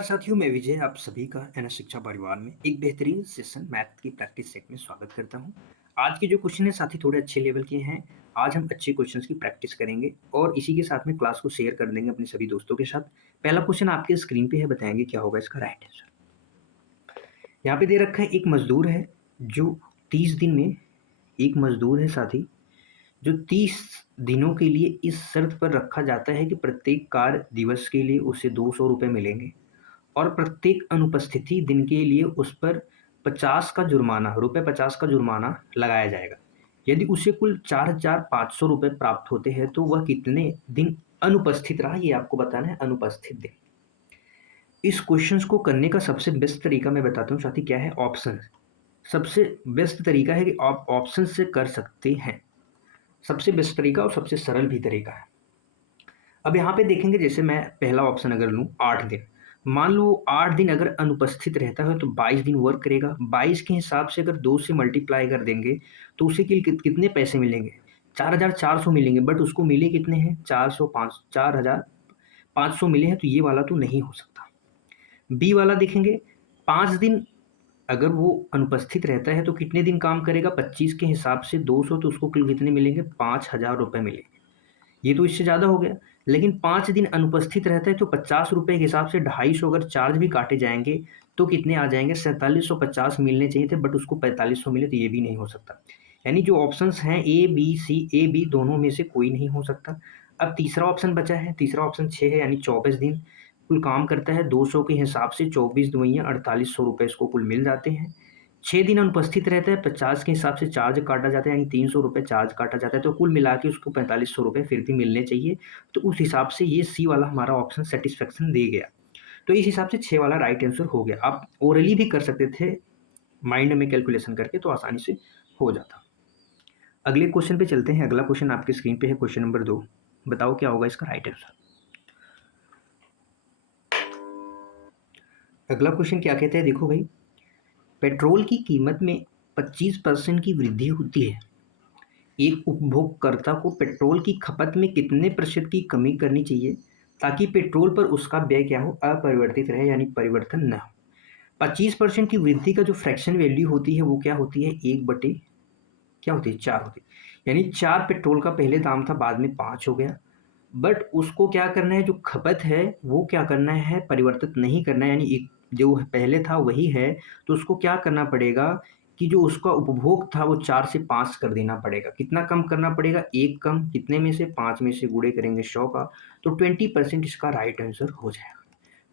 साथियों, मैं विजय आप सभी का एनएस शिक्षा परिवार में एक बेहतरीन सेशन मैथ की प्रैक्टिस सेट में स्वागत करता हूं। आज के जो क्वेश्चन है साथी थोड़े अच्छे लेवल के हैं। आज हम अच्छे क्वेश्चंस की प्रैक्टिस करेंगे और इसी के साथ में क्लास को शेयर कर देंगे अपने सभी दोस्तों के साथ। पहला क्वेश्चन आपके स्क्रीन पे है, बताएंगे क्या होगा इसका राइट आंसर। यहाँ पे दे रखा है एक मजदूर है जो 30 दिन में एक मजदूर है साथी जो 30 दिनों के लिए इस शर्त पर रखा जाता है कि प्रत्येक कार्य दिवस के लिए उसे 200 रुपये मिलेंगे और प्रत्येक अनुपस्थिति दिन के लिए उस पर 50 का जुर्माना लगाया जाएगा। यदि उसे कुल 4,500 रुपये प्राप्त होते हैं तो वह कितने दिन अनुपस्थित रहा, ये आपको बताना है, अनुपस्थित दिन। इस क्वेश्चंस को करने का सबसे बेस्ट तरीका मैं बताता हूँ साथी, क्या है, ऑप्शन। सबसे बेस्ट तरीका है कि आप ऑप्शन से कर सकते हैं, सबसे बेस्ट तरीका और सबसे सरल भी तरीका है। अब यहाँ पे देखेंगे, जैसे मैं पहला ऑप्शन अगर लूँ 8 दिन, मान लो 8 दिन अगर अनुपस्थित रहता है तो 22 दिन वर्क करेगा। 22 के हिसाब से अगर 2 से मल्टीप्लाई कर देंगे तो उसे कितने पैसे मिलेंगे, 4,400 मिलेंगे। बट उसको मिले कितने हैं, 4,500 मिले हैं, तो ये वाला तो नहीं हो सकता। बी वाला देखेंगे, 5 दिन अगर वो अनुपस्थित रहता है तो कितने दिन काम करेगा, 25 के हिसाब से 200, तो उसको कुल कितने मिलेंगे, 5,000 रुपये मिलेंगे। ये तो इससे ज़्यादा हो गया। लेकिन 5 दिन अनुपस्थित रहता है तो 50 रुपये के हिसाब से 250 अगर चार्ज भी काटे जाएंगे तो कितने आ जाएंगे, 4750 मिलने चाहिए थे, बट उसको 4500 मिले, तो ये भी नहीं हो सकता। यानी जो ऑप्शंस हैं A B C, A B दोनों में से कोई नहीं हो सकता। अब तीसरा ऑप्शन बचा है, तीसरा ऑप्शन 6 है, यानी 24 दिन कुल काम करता है। 200 के हिसाब से 24 दुइयाँ 4800 रुपये इसको कुल मिल जाते हैं। 6 दिन अनुपस्थित रहता है, 50 के हिसाब से चार्ज काटा जाता है, यानी 300 रुपये चार्ज काटा जाता है, तो कुल मिला के उसको 4500 रुपये फिर भी मिलने चाहिए। तो उस हिसाब से ये सी वाला हमारा ऑप्शन सेटिस्फेक्शन दे गया। तो इस हिसाब से 6 वाला राइट आंसर हो गया। आप ओरली भी कर सकते थे, माइंड में कैलकुलेशन करके, तो आसानी से हो जाता। अगले क्वेश्चन पे चलते हैं। अगला क्वेश्चन आपकी स्क्रीन पे है, क्वेश्चन नंबर 2। बताओ क्या होगा इसका राइट आंसर। अगला क्वेश्चन क्या कहते हैं, देखो भाई, पेट्रोल की कीमत में 25% की वृद्धि होती है। एक उपभोगकर्ता को पेट्रोल की खपत में कितने प्रतिशत की कमी करनी चाहिए ताकि पेट्रोल पर उसका व्यय क्या हो, अपरिवर्तित रहे, यानी परिवर्तन न हो। 25% की वृद्धि का जो फ्रैक्शन वैल्यू होती है वो क्या होती है, 1/, क्या होती है, 4 होती है। यानी 4 पेट्रोल का पहले दाम था, बाद में 5 हो गया। बट उसको क्या करना है, जो खपत है वो क्या करना है, परिवर्तित नहीं करना है, यानी एक जो पहले था वही है। तो उसको क्या करना पड़ेगा कि जो उसका उपभोग था वो 4 से 5 कर देना पड़ेगा। कितना कम करना पड़ेगा, 1 कम, कितने में से, 5 में से गुणे करेंगे 100 का, तो 20% इसका राइट आंसर हो जाएगा।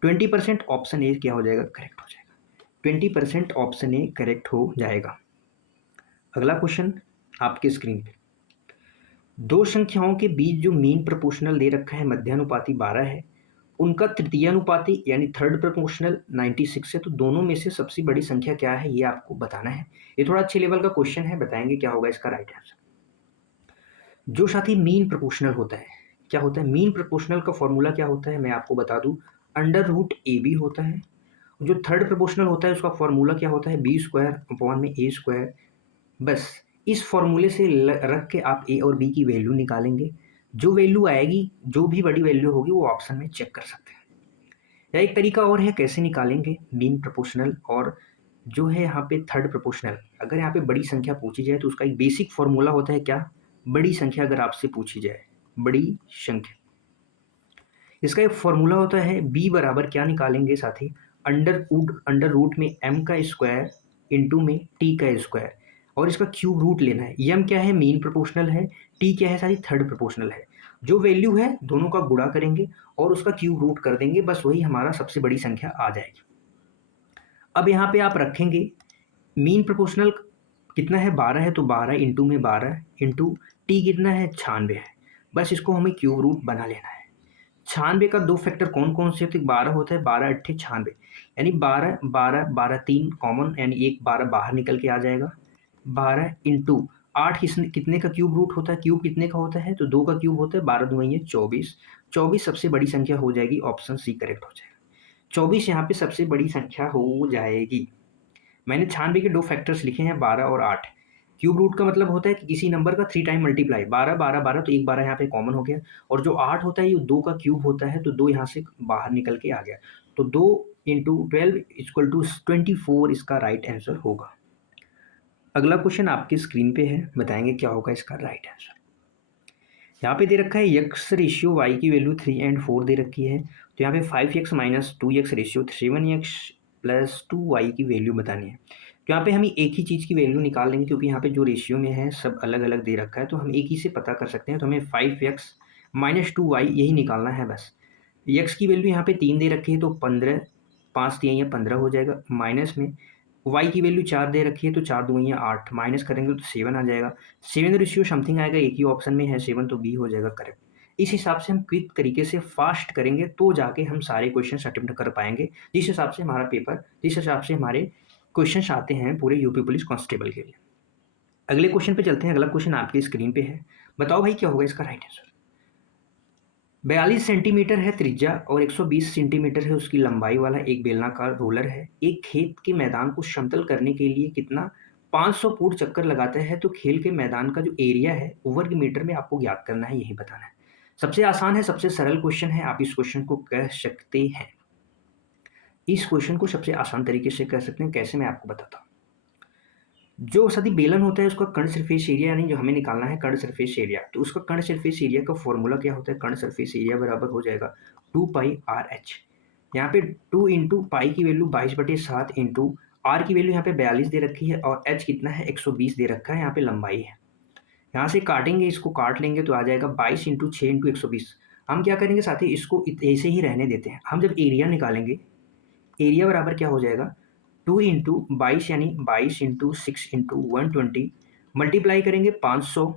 20% ऑप्शन ए क्या हो जाएगा, करेक्ट हो जाएगा। 20% ऑप्शन ए करेक्ट हो जाएगा। अगला क्वेश्चन आपके स्क्रीन पे, दो संख्याओं के बीच जो मीन प्रोपोर्शनल दे रखा है, मध्यानुपाती 12 है, उनका तृतीयानुपाती यानी थर्ड प्रोपोर्शनल 96 है। तो दोनों में से सबसे बड़ी संख्या क्या है, ये आपको बताना है। ये थोड़ा अच्छे लेवल का क्वेश्चन है, बताएंगे क्या होगा इसका राइट आंसर। जो साथी मीन प्रोपोर्शनल होता है, क्या होता है, मीन प्रोपोर्शनल का फॉर्मूला क्या होता है, मैं आपको बता दूं, √AB होता है। जो थर्ड प्रोपोर्शनल होता है उसका फॉर्मूला क्या होता है, B² / A²। बस इस फॉर्मूले से रख के आप ए और बी की वैल्यू निकालेंगे। जो वैल्यू आएगी, जो भी बड़ी वैल्यू होगी, वो ऑप्शन में चेक कर सकते हैं। या एक तरीका और है कैसे निकालेंगे मीन प्रोपोर्शनल और जो है यहाँ पे थर्ड प्रोपोर्शनल। अगर यहाँ पे बड़ी संख्या पूछी जाए तो उसका एक बेसिक फॉर्मूला होता है, क्या, बड़ी संख्या अगर आपसे पूछी जाए, बड़ी संख्या, इसका एक फॉर्मूला होता है, बी बराबर क्या निकालेंगे साथी, अंडर रूट में एम का स्क्वायर इंटू में टी का स्क्वायर, और इसका क्यूब रूट लेना है। एम क्या है, मीन प्रोपोर्शनल है, टी क्या है साथी, थर्ड प्रोपोर्शनल है। जो वैल्यू है दोनों का गुणा करेंगे और उसका क्यूब रूट कर देंगे, बस वही हमारा सबसे बड़ी संख्या आ जाएगी। अब यहाँ पे आप रखेंगे मीन प्रोपोर्शनल कितना है, 12 है, तो 12 इंटू में 12 इंटू टी कितना है, 96 है। बस इसको हमें क्यूब रूट बना लेना है। 96 का 2 फैक्टर कौन कौन से होते हैं, 12 होता है, 12 अट्ठे 96, यानी 12 12 12 3 कॉमन, यानी एक 12 बाहर निकल के आ जाएगा। 12 इंटू 8 कितने का क्यूब रूट होता है, क्यूब कितने का होता है, तो 2 का क्यूब होता है, 12 दुइयां 24, 24 सबसे बड़ी संख्या हो जाएगी, ऑप्शन सी करेक्ट हो जाएगा। 24 यहाँ पे सबसे बड़ी संख्या हो जाएगी। मैंने 96 के 2 फैक्टर्स लिखे हैं, 12 और 8। क्यूब रूट का मतलब होता है कि किसी नंबर का 3 टाइम मल्टीप्लाई, 12 12 12, तो एक 12 यहाँ पे कॉमन हो गया, और जो 8 होता है ये 2 का क्यूब होता है, तो 2 यहाँ से बाहर निकल के आ गया। तो 2 इंटू 12 इक्वल टू 24 इसका राइट आंसर होगा। अगला क्वेश्चन आपकी स्क्रीन पे है, बताएंगे क्या होगा इसका राइट आंसर। यहाँ पे दे रखा है x रेशियो y की वैल्यू 3 एंड 4 दे रखी है, तो यहाँ पे 5x minus 2x ratio 7x plus 2y की वैल्यू बतानी है। तो यहाँ पे हम एक ही चीज़ की वैल्यू निकाल लेंगे, क्योंकि यहाँ पे जो रेशियो में है सब अलग अलग दे रखा है, तो हम एक ही से पता कर सकते हैं। तो हमें 5x माइनस 2y यही निकालना है बस। x की वैल्यू यहाँ पे 3 दे रखी है, तो 15, 5 3 या 15 हो जाएगा। माइनस में y की वैल्यू 4 दे रखी है, तो 4 2 या 8, माइनस करेंगे तो 7 आ जाएगा। 7 रेशियो समथिंग आएगा, एक ही ऑप्शन में है 7, तो बी हो जाएगा करेक्ट। इस हिसाब से हम क्विक तरीके से फास्ट करेंगे तो जाके हम सारे क्वेश्चन अटेम्प्ट कर पाएंगे, जिस हिसाब से हमारा पेपर, जिस हिसाब से हमारे क्वेश्चन आते हैं पूरे यूपी पुलिस कांस्टेबल के लिए। अगले क्वेश्चन पे चलते हैं। अगला क्वेश्चन आपकी स्क्रीन पे है, बताओ भाई क्या होगा इसका राइट आंसर। 42 सेंटीमीटर है त्रिज्या और 120 सेंटीमीटर है उसकी लंबाई वाला एक बेलनाकार रोलर है। एक खेत के मैदान को समतल करने के लिए कितना 500 फुट चक्कर लगाता है। तो खेल के मैदान का जो एरिया है वर्ग मीटर में आपको ज्ञात करना है, यही बताना है। सबसे आसान है, सबसे सरल क्वेश्चन है, आप इस क्वेश्चन को कह सकते हैं। इस क्वेश्चन को सबसे आसान तरीके से कह सकते हैं, कैसे मैं आपको बताता हूँ। जो सदी बेलन होता है उसका कर्ण सरफेस एरिया, यानी जो हमें निकालना है कर्ण सरफेस एरिया, तो उसका कर्ण सरफेस एरिया का फॉर्मूला क्या होता है। कर्ण सरफेस एरिया बराबर हो जाएगा 2πr/h। यहाँ पे 2 इंटू पाई की वैल्यू 22/7 इंटू आर की वैल्यू यहाँ पे 42 दे रखी है और एच कितना है 120 दे रखा है, यहाँ पे लंबाई है। यहाँ से काटेंगे, इसको काट लेंगे तो आ जाएगा 22 इंटू 6 इंटू 120। हम क्या करेंगे साथी, इसको ऐसे ही रहने देते हैं। हम जब एरिया निकालेंगे, एरिया बराबर क्या हो जाएगा 2 इंटू 22 यानी 22 इंटू 6 इंटू 120 मल्टीप्लाई करेंगे 500,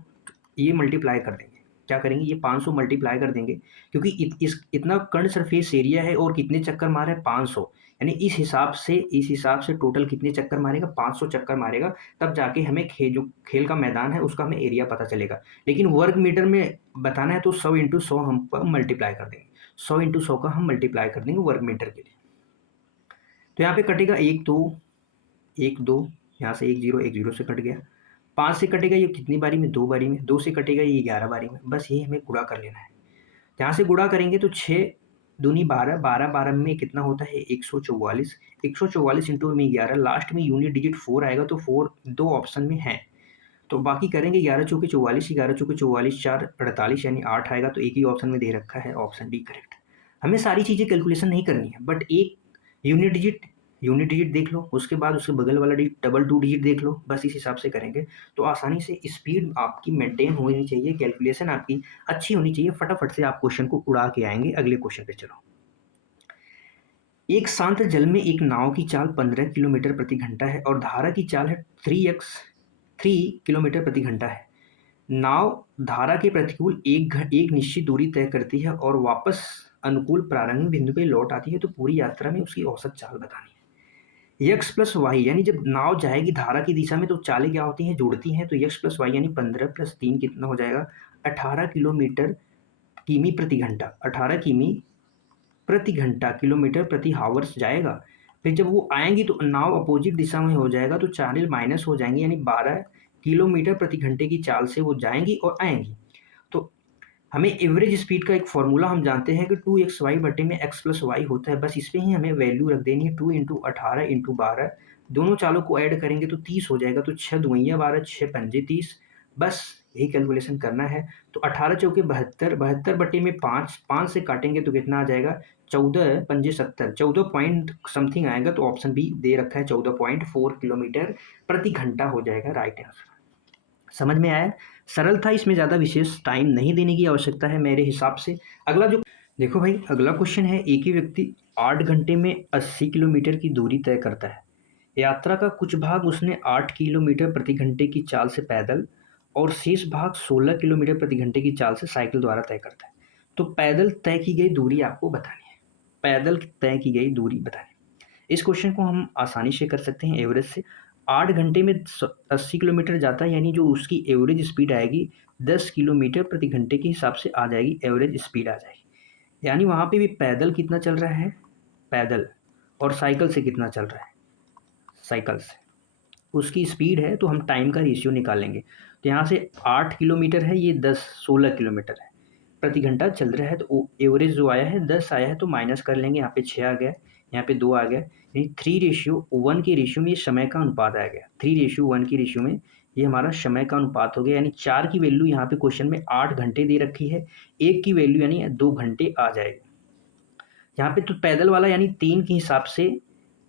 ये मल्टीप्लाई कर देंगे। क्या करेंगे, ये 500 मल्टीप्लाई कर देंगे, क्योंकि इतना कर्ण सरफेस एरिया है और कितने चक्कर मारे 500, यानी इस हिसाब से टोटल कितने चक्कर मारेगा 500 चक्कर मारेगा, तब जाके हमें जो खेल का मैदान है उसका हमें एरिया पता चलेगा। लेकिन वर्ग मीटर में बताना है तो 100 इंटू 100 हम मल्टीप्लाई कर देंगे, 100 इंटू 100 का हम मल्टीप्लाई कर देंगे वर्ग मीटर के लिए। तो यहाँ पे कटेगा 1 2 1 2, यहाँ से 1 0 से कट गया। 5 से कटेगा ये कितनी बारी में, 2 बारी में। 2 से कटेगा ये 11 बारी में। बस यही हमें गुणा कर लेना है। यहाँ से गुणा करेंगे तो 6 दूनी 12, 12 12 में कितना होता है 144। 144 इंटू में 11, लास्ट में यूनिट डिजिट 4 आएगा, तो 4 दो ऑप्शन में है, तो बाकी करेंगे 11 चौके 44, 11 चौके 44, 4 48 यानी 8 आएगा, तो एक ही ऑप्शन में दे रखा है, ऑप्शन डी करेक्ट। हमें सारी चीज़ें कैलकुलेशन नहीं करनी है, बट एक यूनिट डिजिट देख लो, उसके बाद उसके बगल वाला डिजिट डबल 2 डिजिट देख लो, बस इस हिसाब से करेंगे तो आसानी से स्पीड आपकी मेंटेन होनी चाहिए, कैलकुलेशन आपकी अच्छी होनी चाहिए, फटाफट से आप क्वेश्चन को उड़ा के आएंगे। अगले क्वेश्चन पे चलो। एक शांत जल में एक नाव की चाल 15 किलोमीटर प्रति घंटा है और धारा की चाल है 3 किलोमीटर प्रति घंटा है। नाव धारा के प्रतिकूल एक निश्चित दूरी तय करती है और वापस अनुकूल प्रारंभिक बिंदु पे लौट आती है, तो पूरी यात्रा में उसकी औसत चाल बतानी है। x प्लस वाई, यानी जब नाव जाएगी धारा की दिशा में तो चालें क्या होती हैं, जुड़ती हैं, तो x प्लस वाई यानी 15 प्लस 3 कितना हो जाएगा 18 किमी प्रति घंटा, 18 किमी प्रति घंटा, किलोमीटर प्रति हावर्स जाएगा। फिर जब वो आएंगी तो नाव अपोजिट दिशा में हो जाएगा, तो चाल माइनस हो जाएंगी, यानी 12 किलोमीटर प्रति घंटे की चाल से वो जाएंगी और आएंगी। तो हमें एवरेज स्पीड का एक फॉर्मूला हम जानते हैं कि 2xy बटे में x प्लस वाई होता है, बस इस पर ही हमें वैल्यू रख देनी है। 2 इंटू 18 इंटू 12, दोनों चालों को ऐड करेंगे तो 30 हो जाएगा, तो 6 दुइयाँ 12, 6 पंजे 30, बस यही कैलकुलेशन करना है। तो 18 चौके 72, 72 बटे में 5, 5 से काटेंगे तो कितना आ जाएगा 14 पंजे 70, 14 पॉइंट समथिंग आएगा, तो ऑप्शन बी दे रखा है 14.4 किलोमीटर प्रति घंटा हो जाएगा राइट आंसर। समझ में आया, सरल था, इसमें ज़्यादा विशेष टाइम नहीं देने की आवश्यकता है मेरे हिसाब से। अगला जो देखो भाई, अगला क्वेश्चन है, एक ही व्यक्ति 8 घंटे में 80 किलोमीटर की दूरी तय करता है। यात्रा का कुछ भाग उसने 8 किलोमीटर प्रति घंटे की चाल से पैदल और शेष भाग 16 किलोमीटर प्रति घंटे की चाल से साइकिल द्वारा तय करता है। तो पैदल तय की गई दूरी आपको बतानी है, पैदल तय की गई दूरी बतानी है। इस क्वेश्चन को हम आसानी से कर सकते हैं एवरेज से। 8 घंटे में 80 किलोमीटर जाता है, यानी जो उसकी एवरेज स्पीड आएगी 10 किलोमीटर प्रति घंटे के हिसाब से आ जाएगी, एवरेज स्पीड आ जाएगी। यानी वहाँ पे भी पैदल कितना चल रहा है, पैदल, और साइकिल से कितना चल रहा है, साइकिल से उसकी स्पीड है, तो हम टाइम का रेशियो निकालेंगे। तो यहाँ से 8 किलोमीटर है, ये 16 किलोमीटर है प्रति घंटा चल रहा है, तो एवरेज जो आया है 10 आया है, तो माइनस कर लेंगे, यहाँ पे 6 आ गया, यहाँ पे 2 आ गया, यानी 3:1 के रेशियो में ये समय का अनुपात आ गया। 3:1 के रेशियो में ये हमारा समय का अनुपात हो गया, यानी 4 की वैल्यू यहाँ पे क्वेश्चन में 8 घंटे दे रखी है, 1 की वैल्यू यानी 2 घंटे आ जाएगा। यहाँ पे तो पैदल वाला यानी 3 के हिसाब से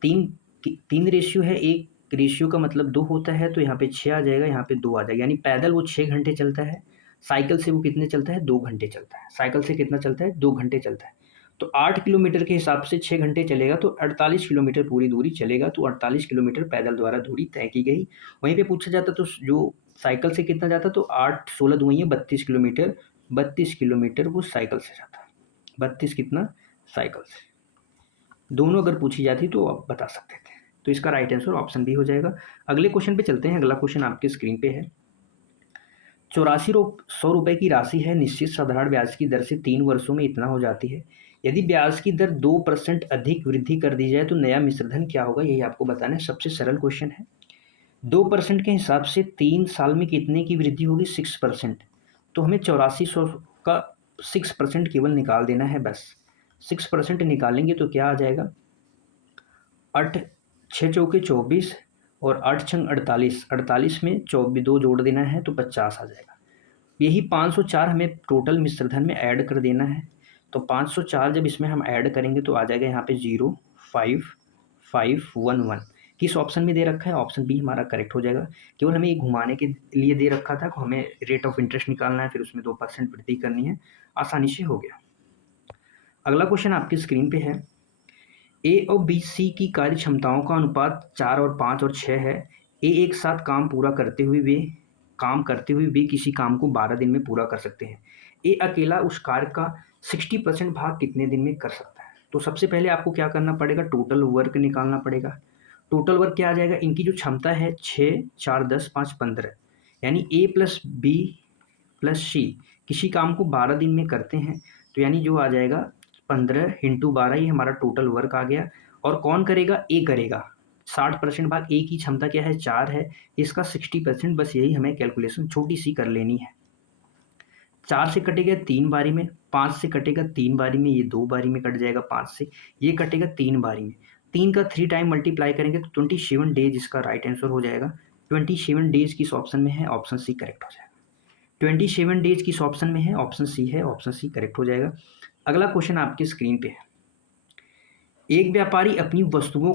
3 रेशियो है, 1 रेशियो का मतलब 2 होता है, तो यहाँ पे 6 आ जाएगा, यहाँ पे 2 आ जाएगा, यानी पैदल वो 6 घंटे चलता है, साइकिल से वो कितने चलता है, 2 घंटे चलता है। साइकिल से कितना चलता है, 2 घंटे चलता है। तो 8 किलोमीटर के हिसाब से 6 घंटे चलेगा, तो 48 किलोमीटर पूरी दूरी चलेगा, तो 48 किलोमीटर पैदल द्वारा दूरी तय की गई। वहीं पे पूछा जाता तो जो साइकिल से कितना जाता, तो 8 16 दूनी है 32 किलोमीटर, 32 किलोमीटर वो साइकिल से जाता है, 32 कितना साइकिल से। दोनों अगर पूछी जाती तो आप बता सकते थे, तो इसका राइट आंसर ऑप्शन बी हो जाएगा। अगले क्वेश्चन पे चलते हैं। अगला क्वेश्चन आपके स्क्रीन पे है। 8400 रुपये की राशि है, निश्चित साधारण ब्याज की दर से 3 वर्षों में इतना हो जाती है। यदि ब्याज की दर 2% अधिक वृद्धि कर दी जाए तो नया मिश्रधन क्या होगा, यही आपको बताना है। सबसे सरल क्वेश्चन है। 2% के हिसाब से 3 साल में कितने की वृद्धि होगी, 6%। तो हमें 8400 का 6% केवल निकाल देना है, बस 6% निकालेंगे तो क्या आ जाएगा, 8 6 चौके 24 और 8 छंग 48, 48 में 2 जोड़ देना है तो 50 आ जाएगा। यही 504 हमें टोटल मिश्रधन में ऐड कर देना है, तो 504 जब इसमें हम ऐड करेंगे तो आ जाएगा यहाँ पे 05511। किस ऑप्शन में दे रखा है, ऑप्शन बी हमारा करेक्ट हो जाएगा। केवल हमें ये घुमाने के लिए दे रखा था, हमें रेट ऑफ इंटरेस्ट निकालना है, फिर उसमें 2% वृद्धि करनी है, आसानी से हो गया। अगला क्वेश्चन आपकी स्क्रीन पे है। ए और बी सी की कार्य क्षमताओं का अनुपात 4 और 5 और 6 है। ए एक साथ काम करते हुए वे किसी काम को 12 दिन में पूरा कर सकते हैं। ए अकेला उस कार्य का 60% भाग कितने दिन में कर सकता है। तो सबसे पहले आपको क्या करना पड़ेगा, टोटल वर्क निकालना पड़ेगा। टोटल वर्क क्या आ जाएगा, इनकी जो क्षमता है 6 4 10 5 15, यानी ए प्लस बी प्लस सी किसी काम को 12 दिन में करते हैं, तो यानी जो आ जाएगा 15 इंटू 12, ये हमारा टोटल वर्क आ गया। और कौन करेगा, ए करेगा। 60% भाग ए की क्षमता क्या है, 4 है, इसका 60%, बस यही हमें कैलकुलेशन छोटी सी कर लेनी है। 4 से कटेगा 3 बारी में, 5 से कटेगा 3 बारी में, ये 2 बारी में कट जाएगा 5 से, ये कटेगा 3 बारी में। 3 का 3 टाइम मल्टीप्लाई करेंगे तो 27 डेज इसका राइट आंसर हो जाएगा। 27 डेज किस ऑप्शन में है, ऑप्शन सी करेक्ट हो जाएगा। 27 डेज किस ऑप्शन में है, ऑप्शन सी है, ऑप्शन सी करेक्ट हो जाएगा। अगला क्वेश्चन आपकी स्क्रीन पे है। एक व्यापारी अपनी वस्तुओं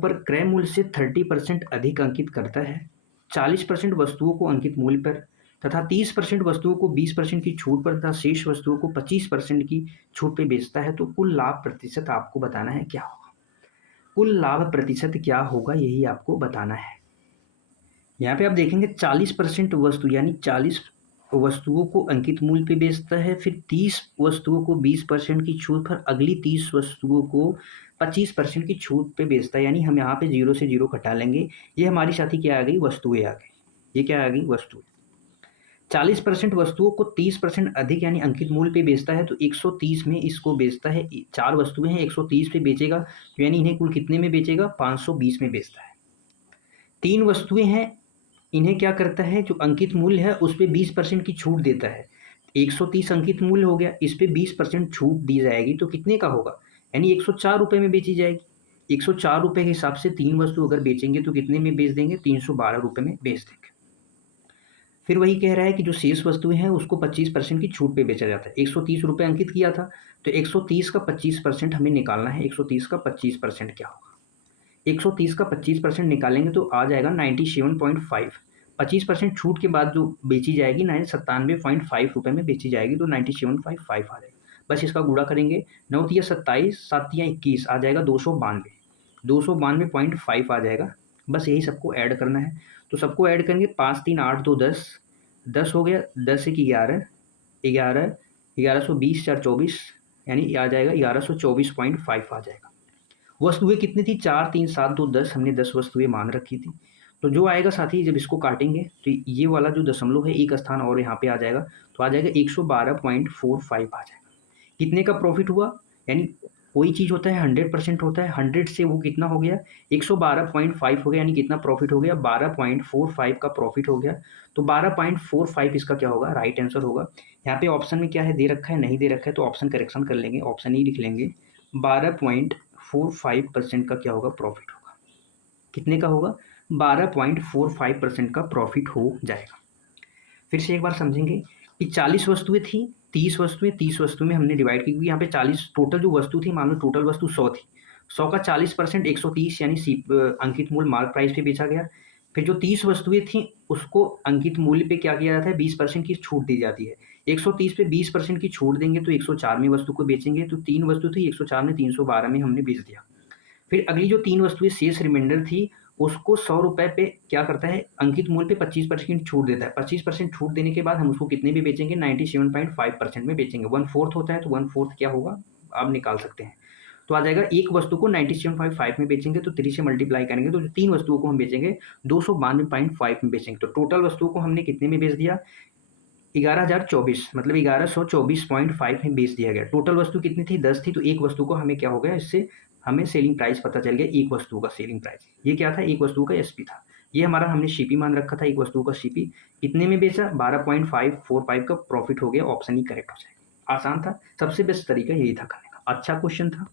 पर क्रय मूल्य से 30% अधिक अंकित करता है, 40% वस्तुओं को अंकित मूल्य पर तथा 30% वस्तुओं को 20% की छूट पर तथा शेष वस्तुओं को 25% की छूट पे बेचता है, तो कुल लाभ प्रतिशत आपको बताना है क्या होगा। कुल लाभ प्रतिशत क्या होगा, यही आपको बताना है। यहाँ पे आप देखेंगे 40% वस्तु यानी 40 वस्तुओं को अंकित मूल्य पे बेचता है, फिर 30 वस्तुओं को 20% की छूट पर, अगली 30 वस्तुओं को 25% की छूट पे बेचता है, यानी हम यहाँ पे 0 से 0 घटा लेंगे, ये हमारी साथी क्या आ गई, वस्तुएं आ गई। ये क्या आ गई, वस्तुएं। 40% वस्तुओं को 30% अधिक यानी अंकित मूल्य पे बेचता है, तो 130 में इसको बेचता है। 4 वस्तुएं हैं, 130 पे बेचेगा, तो यानी इन्हें कुल कितने में बेचेगा, 520 में बेचता है। 3 वस्तुएं हैं, इन्हें क्या करता है, जो अंकित मूल्य है उस पर 20% की छूट देता है। 130 अंकित मूल्य हो गया, इस पर 20% छूट दी जाएगी, तो कितने का होगा, यानी 104 रुपये में बेची जाएगी। 104 रुपये के हिसाब से 3 वस्तु अगर बेचेंगे तो कितने में बेच देंगे, 312 रुपये में बेच देंगे। फिर वही कह रहा है कि जो शेष वस्तुएं हैं उसको 25% की छूट पे बेचा जाता है। 130 रुपये अंकित किया था, तो 130 का 25% हमें निकालना है। 130 का 25% क्या होगा, 130 का 25% निकालेंगे तो आ जाएगा 97.5। 25% छूट के बाद जो बेची जाएगी 97.5 रुपये में बेची जाएगी, तो 97.5 आ जाएगा। बस इसका गुणा करेंगे, 9 तिया 27, 7 तिया 21, आ जाएगा 292, 292.5 आ जाएगा। बस यही सबको ऐड करना है, तो सबको ऐड करेंगे, 5 3 8 2 10, 10 हो गया, 10 1 11, 11 1120 4 24, यानी आ जाएगा 1124.5 आ जाएगा। वस्तुएं कितनी थी, 4 3 7 2 10, हमने 10 वस्तुएं मान रखी थी। तो जो आएगा साथी, जब इसको काटेंगे तो ये वाला जो दशमलव है एक स्थान और यहाँ पे आ जाएगा, तो आ जाएगा 112.45 आ जाएगा। कितने का प्रॉफिट हुआ, यानी कोई चीज़ होता है 100% होता है, 100 से वो कितना हो गया, 112.5 हो गया, यानी कितना प्रॉफिट हो गया, 12.45 का प्रॉफिट हो गया। तो 12.45 इसका क्या होगा, राइट आंसर होगा। यहाँ पे ऑप्शन में क्या है दे रखा है, नहीं दे रखा है, तो ऑप्शन करेक्शन कर लेंगे, ऑप्शन ही लिख लेंगे। 12.45% का क्या होगा, प्रॉफिट होगा। कितने का होगा, 12.45% का प्रॉफिट हो जाएगा। फिर से एक बार समझेंगे कि 40 वस्तुएं थी, 30 वस्तुएं हमने डिवाइड की, क्योंकि यहाँ पे 40 टोटल जो वस्तु थी, मान लो टोटल वस्तु 100 थी, 100 का 40% 130 यानी अंकित मूल्य मार्क प्राइस पे बेचा गया। फिर जो 30 वस्तुएं थी उसको अंकित मूल्य पे क्या किया जाता है, 20% की छूट दी जाती है। 130 पे 20% की छूट देंगे तो 104 में वस्तु को बेचेंगे, तो 3 वस्तु थी, 104 में 312 में हमने बेच दिया। फिर अगली जो 3 वस्तुएं शेष रिमाइंडर थी उसको 100 रुपये पे क्या करता है, अंकित मूल्य पे 25% छूट देता है। 25% छूट देने के बाद हम उसको कितने में बेचेंगे, 97.5% में बेचेंगे। 1/4 होता है तो 1/4 क्या होगा, आप निकाल सकते हैं। तो आ जाएगा एक वस्तु को 97.5 में बेचेंगे तो 3 से मल्टीप्लाई करेंगे तो जो 3 वस्तुओं को हम बेचेंगे 292.5 में बेचेंगे। तो टोटल वस्तुओं को हमने कितने में बेच दिया, 11,024, मतलब 1124.5 में बेच दिया गया। टोटल वस्तु कितनी थी, 10 थी, तो एक वस्तु को हमें क्या हो गया, इससे हमें सेलिंग प्राइस पता चल गया, एक वस्तु का सेलिंग प्राइस। ये क्या था, एक वस्तु का एसपी था। ये हमारा हमने सीपी मान रखा था, एक वस्तु का सीपी कितने में बेचा, 12.545 का प्रॉफिट हो गया। ऑप्शन ही करेक्ट हो जाएगा। आसान था, सबसे बेस्ट तरीका यही था करने का। अच्छा क्वेश्चन था।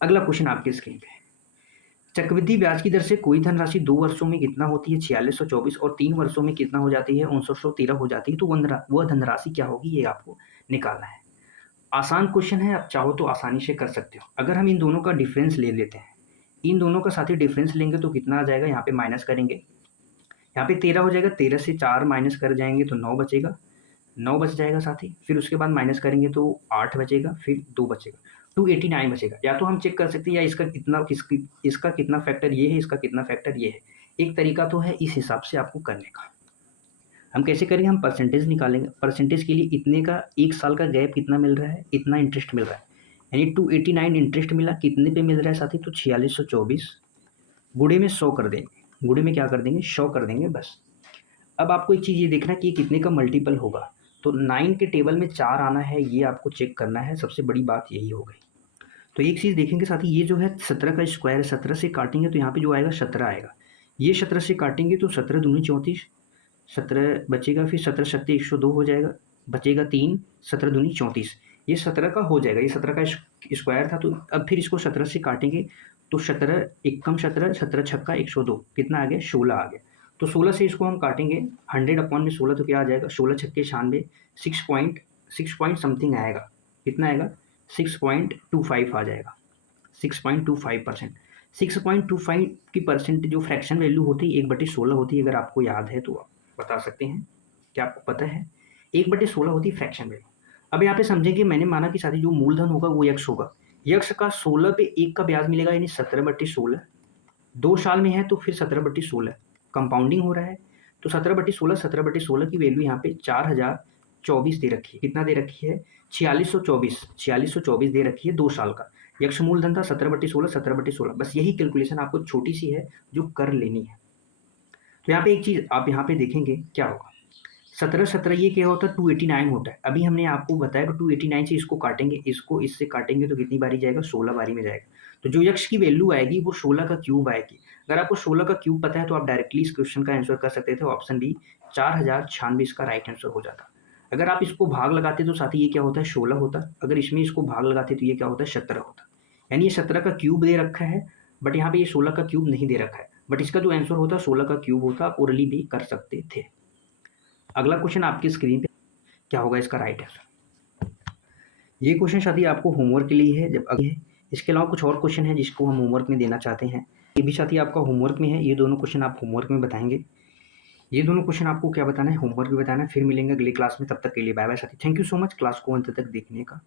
अगला क्वेश्चन आपकी स्क्रीन पे, चक्रवृद्धि ब्याज की दर से कोई धनराशि 2 वर्षों में कितना होती है, 4624, और 3 वर्षों में कितना हो जाती है, 5913 हो जाती है। तो वह धनराशि क्या होगी, ये आपको निकालना है। आसान क्वेश्चन है, आप चाहो तो आसानी से कर सकते हो। अगर हम इन दोनों का डिफरेंस ले लेते हैं, इन दोनों का साथ ही डिफरेंस लेंगे तो कितना आ जाएगा, यहाँ पे माइनस करेंगे, यहाँ पे 13 हो जाएगा, 13 से 4 माइनस कर जाएंगे तो 9 बचेगा, 9 बच जाएगा साथी। फिर उसके बाद माइनस करेंगे तो 8 बचेगा, फिर 2 बचेगा, 289 बचेगा। या तो हम चेक कर सकते हैं या इसका कितना फैक्टर ये है, इसका कितना फैक्टर ये है। एक तरीका तो है इस हिसाब से आपको करने का। हम कैसे करेंगे, हम परसेंटेज निकालेंगे। परसेंटेज के लिए इतने का 1 साल का गैप कितना मिल रहा है, इतना इंटरेस्ट मिल रहा है, यानी 289 इंटरेस्ट मिला। कितने पे मिल रहा है साथी, तो 4624 गुणे में 100 कर देंगे, गुणे में क्या कर देंगे, 100 कर देंगे बस। अब आपको एक चीज़ ये देखना कि कितने का मल्टीपल होगा, तो 9 के टेबल में 4 आना है, ये आपको चेक करना है। सबसे बड़ी बात यही हो गई। तो एक चीज़ देखेंगे साथी, ये जो है 17 का स्क्वायर, 17 से काटेंगे तो यहाँ पे जो आएगा 17 आएगा। ये 17 से काटेंगे तो 17 दूनी 34, 17 बचेगा, फिर 17 सत्ते 102 हो जाएगा, बचेगा 3, 17 दूनी 34, ये 17 का हो जाएगा। ये 17 का स्क्वायर था। तो अब फिर इसको 17 से काटेंगे तो 17 एकम 17, 17 छक्का 102, कितना आ गया, 16 आ गया। तो 16 से इसको हम काटेंगे 100/16, तो क्या आ जाएगा, 16 छक्के 96, 6 पॉइंट समथिंग आएगा। कितना आएगा, 6.25 आ जाएगा, 6.25%। 6.25 की परसेंट जो फ्रैक्शन वैल्यू होती है 1/16 होती है। अगर आपको याद है तो आप बता सकते हैं, क्या आपको पता है, 1/16 होती है फ्रैक्शन वैल्यू। अब यहाँ पे समझेंगे, मैंने माना कि साथी जो मूलधन होगा वो यक्ष होगा, यक्ष का 16 पे 1 का ब्याज मिलेगा, यानी 17/16। 2 साल में है तो फिर 17/16 कंपाउंडिंग हो रहा है। तो 17/16 की वैल्यू यहाँ पे 4024 दे रखी है। कितना दे रखी है, 4624 दे रखी है 2 साल का। यक्ष मूलधन था 17/16, बस यही कैलकुलेशन आपको छोटी सी है जो कर लेनी है। तो यहाँ पे एक चीज़ आप यहाँ पे देखेंगे क्या होगा, 17 ये क्या होता है, 289 होता है। अभी हमने आपको बताया तो 289 से इसको काटेंगे, इसको इससे काटेंगे तो कितनी बारी जाएगा, 16 बारी में जाएगा। तो जो यक्ष की वैल्यू आएगी वो 16 का क्यूब आएगी। अगर आपको 16 का क्यूब पता है तो आप डायरेक्टली इस क्वेश्चन का आंसर कर सकते थे, ऑप्शन बी 4096 इसका राइट आंसर हो जाता। अगर आप इसको भाग लगाते तो साथ ही ये क्या होता है, 16 होता। अगर इसमें इसको भाग लगाते तो ये क्या होता है, 17 होता। यानी ये 17 का क्यूब दे रखा है, बट यहाँ पे ये 16 का क्यूब नहीं दे रखा है, बट इसका जो आंसर होता 16 का क्यूब होता। आप ओरली भी कर सकते थे। अगला क्वेश्चन आपकी स्क्रीन पे क्या होगा इसका राइट आंसर। ये क्वेश्चन साथी आपको होमवर्क के लिए है। जब आगे इसके अलावा कुछ और क्वेश्चन है जिसको हम होमवर्क में देना चाहते हैं, ये भी साथी आपका होमवर्क में है। ये दोनों क्वेश्चन आप होमवर्क में बताएंगे। ये दोनों क्वेश्चन आपको क्या बताना है, होमवर्क में बताना है। फिर मिलेंगे अगली क्लास में, तब तक के लिए बाय बाय साथी। Thank you so much class को अंत तक देखने का।